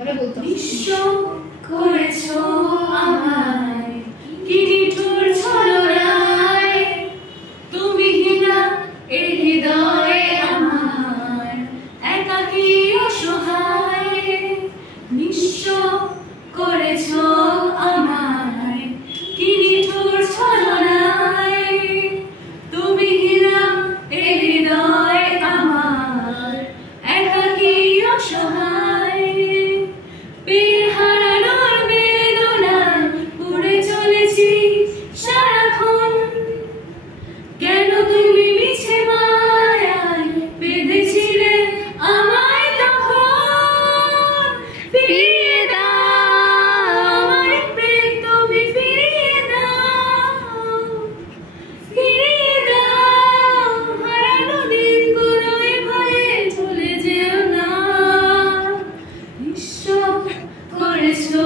নিঃস্ব করেছো আমায়, কি নিঠুর ছলনায়, তুমি হীনা এই হৃদয়ে আমার, একাকী অসহায়। নিঃস্ব করেছো আমায়, কি নিঠুর ছলনায়, তুমি হীনা এই হৃদয়ে আমার, একাকী অসহায়। পীর হারানোর বেদনায় পুড়ে চলেছি সারাক্ষণ, কেন তুমি মিছে মায়ায় বেঁধেছিলে আমায় তখন। ফিরিয়ে দাও আমার প্রেম, তুমি ফিরিয়ে দাও, ফিরিয়ে দাও হারানো দিনগুলো, এভাবে চলে যেও না। নিঃস্ব করেছো